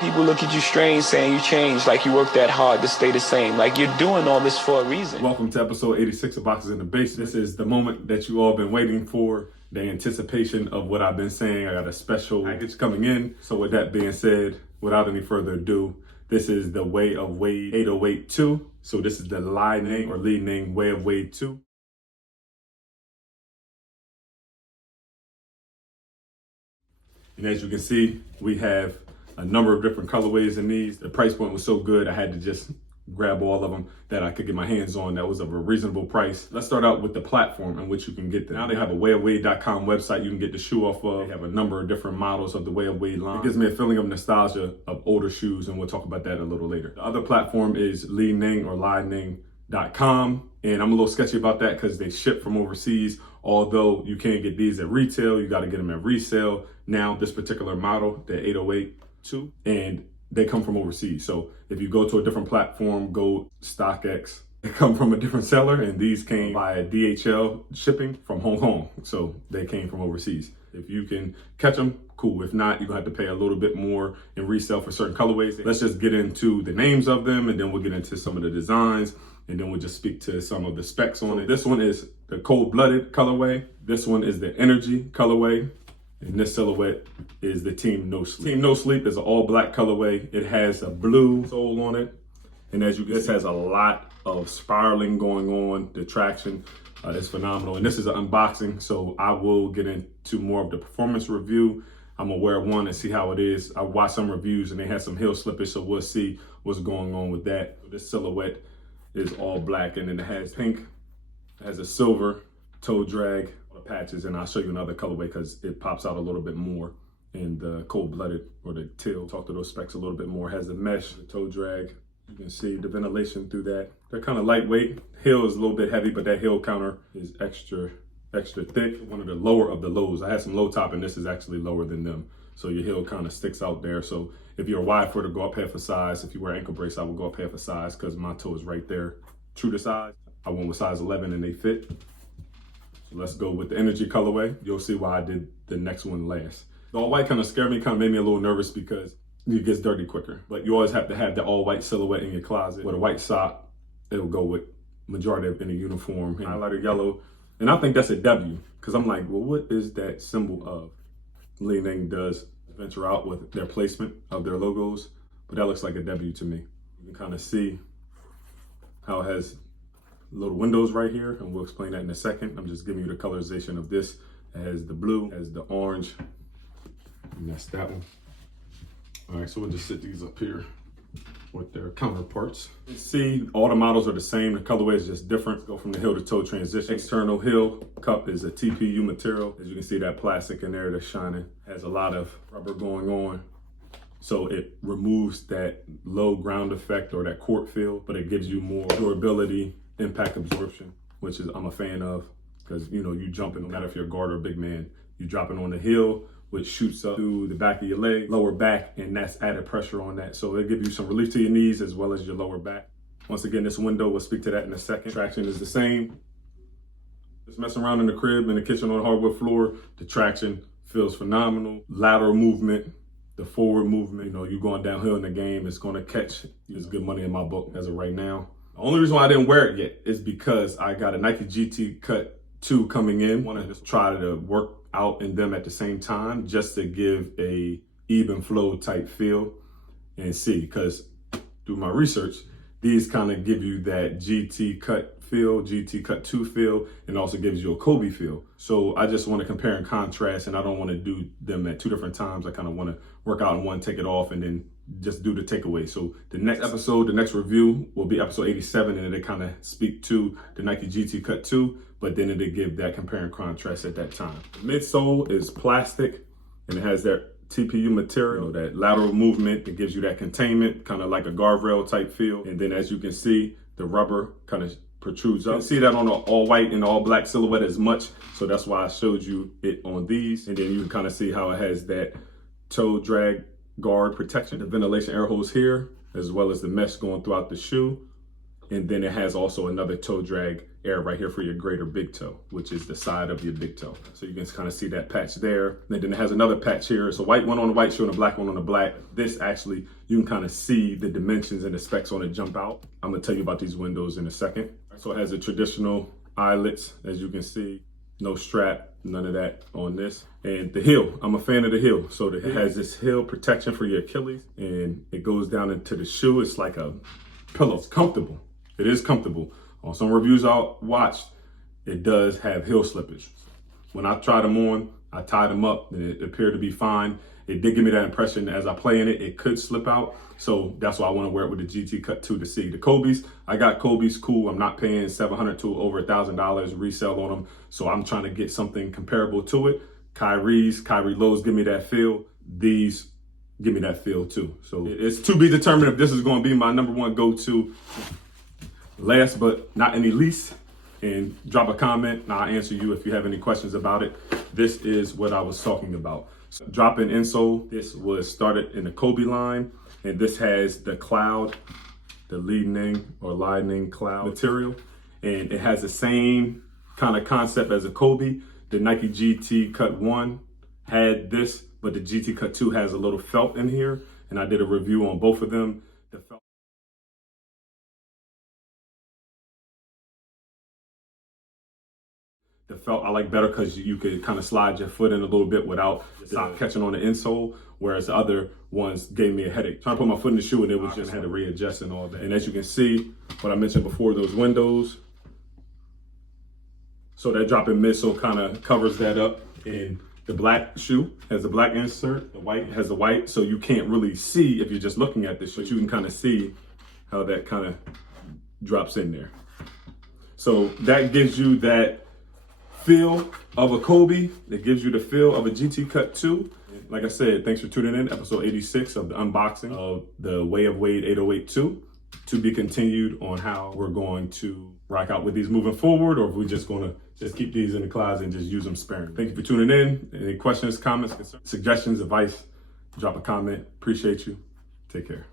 People look at you strange saying you changed, like you worked that hard to stay the same. Like you're doing all this for a reason. Welcome to episode 86 of Boxes in the Basement. This is the moment that you all been waiting for, the anticipation of what I've been saying. I got a special package coming in. So with that being said, without any further ado, this is the Way of Wade 808 2. So this is the Li-Ning Way of Wade 2. And as you can see, we have a number of different colorways in these. The price point was so good, I had to just grab all of them that I could get my hands on that was of a reasonable price. Let's start out with the platform in which you can get them. Now they have a wayofwade.com website you can get the shoe off of. They have a number of different models of the Way of Wade line. It gives me a feeling of nostalgia of older shoes, and we'll talk about that a little later. The other platform is Li-Ning or Li-Ning.com, and I'm a little sketchy about that because they ship from overseas. Although you can't get these at retail, you got to get them at resale. Now this particular model, the 808 2, and they come from overseas. So if you go to a different platform, go StockX, they come from a different seller, and these came via DHL shipping from Hong Kong. So they came from overseas. If you can catch them, cool. If not, you're gonna have to pay a little bit more in resale for certain colorways. Let's just get into the names of them, and then we'll get into some of the designs, and then we'll just speak to some of the specs on it. This one is the cold-blooded colorway. This one is the energy colorway. And this silhouette is the Team No Sleep. Team No Sleep is an all black colorway. It has a blue sole on it. And as you get, this has a lot of spiraling going on. The traction is phenomenal. And this is an unboxing, so I will get into more of the performance review. I'm gonna wear one and see how it is. I watched some reviews and they had some heel slippage, so we'll see what's going on with that. This silhouette is all black, and then it has pink, it has a silver toe drag patches, and I'll show you another colorway because it pops out a little bit more in the cold-blooded or the teal. Talk to those specs a little bit more. It has the mesh, the toe drag. You can see the ventilation through that. They're kind of lightweight. Heel is a little bit heavy, but that heel counter is extra thick. One of the lower of the lows. I had some low top, and this is actually lower than them. So your heel kind of sticks out there. So if you're a wide footer, go up half a size. If you wear ankle brace, I will go up half a size because my toe is right there, true to size. I went with size 11 and they fit. Let's go with the energy colorway. You'll see why I did the next one last. The all white kind of scared me, kind of made me a little nervous because it gets dirty quicker. But you always have to have the all white silhouette in your closet. With a white sock, it'll go with majority of any uniform. And highlighter yellow. And I think that's a W because I'm like, well, what is that symbol of? Li-Ning does venture out with their placement of their logos, but that looks like a W to me. You can kind of see how it has little windows right here, and we'll explain that in a second. I'm just giving you the colorization of this. It has the blue, has the orange, and that's that one. All right, so we'll just sit these up here with their counterparts. You see, all the models are the same. The colorway is just different. Go from the heel to toe transition. External heel cup is a TPU material. As you can see, that plastic in there that's shining. Has a lot of rubber going on. So it removes that low ground effect or that court feel, but it gives you more durability, impact absorption, which is I'm a fan of because, you know, you jumping, no matter if you're a guard or a big man, you dropping on the heel, which shoots up through the back of your leg, lower back, and that's added pressure on that. So it'll give you some relief to your knees as well as your lower back. Once again, this window, we'll speak to that in a second. Traction is the same. Just messing around in the crib, in the kitchen on the hardwood floor, the traction feels phenomenal. Lateral movement, the forward movement, you know, you going downhill in the game, it's gonna catch. It's good money in my book as of right now. The only reason why I didn't wear it yet is because I got a Nike GT Cut 2 coming in. I want to just try to work out in them at the same time just to give a even flow type feel and see, because through my research, these kind of give you that GT Cut feel, GT Cut 2 feel, and also gives you a Kobe feel. So I just want to compare and contrast, and I don't want to do them at two different times. I kind of want to work out in one, take it off, and then just do the takeaway. So the next episode, the next review will be episode 87, and it'll kind of speak to the Nike GT Cut 2, but then it'll give that compare and contrast at that time. The midsole is plastic, and it has that TPU material, that lateral movement that gives you that containment, kind of like a guardrail type feel. And then as you can see, the rubber kind of protrudes up. You see that on the all white and all black silhouette as much, so that's why I showed you it on these. And then you can kind of see how it has that toe drag guard protection, the ventilation air holes here, as well as the mesh going throughout the shoe. And then it has also another toe drag area right here for your greater big toe, which is the side of your big toe. So you can kind of see that patch there. And then it has another patch here. It's a white one on the white shoe and a black one on the black. This actually, you can kind of see the dimensions and the specs on it jump out. I'm gonna tell you about these windows in a second. So it has the traditional eyelets, as you can see, no strap, none of that on this. And the heel, I'm a fan of the heel. So it has this heel protection for your Achilles, and it goes down into the shoe. It's like a pillow. It's comfortable. It is comfortable. On some reviews I watched, it does have heel slippage. When I tried them on, I tied them up and it appeared to be fine. It did give me that impression as I play in it, it could slip out. So that's why I want to wear it with the GT Cut 2 to see. The Kobe's, I got Kobe's, cool. I'm not paying $700 to over $1,000 resale on them. So I'm trying to get something comparable to it. Kyrie Lows give me that feel. These give me that feel too. So it's to be determined if this is going to be my number one go-to. Last but not any least, and drop a comment and I'll answer you if you have any questions about it. This is what I was talking about. So drop-in insole. This was started in the Kobe line, and this has the cloud, the Li-Ning cloud material, and it has the same kind of concept as a Kobe. The Nike GT Cut 1 had this, but the GT Cut 2 has a little felt in here, and I did a review on both of them. The felt I like better because you could kind of slide your foot in a little bit without the sock catching on the insole, whereas the other ones gave me a headache. Trying to put my foot in the shoe and it was just had to readjust and all that. And as you can see, what I mentioned before, those windows. So that drop-in midsole kind of covers that up. And the black shoe has a black insert, the white has a white, so you can't really see if you're just looking at this, but you can kind of see how that kind of drops in there. So that gives you that feel of a Kobe. It gives you the feel of a GT Cut 2. Like I said, thanks for tuning in. Episode 86 of the unboxing of the Way of Wade 808 2. To be continued on how we're going to rock out with these moving forward, or if we're just going to just keep these in the closet and just use them sparingly. Thank you for tuning in. Any questions, comments, concerns, suggestions, advice, drop a comment. Appreciate you. Take care.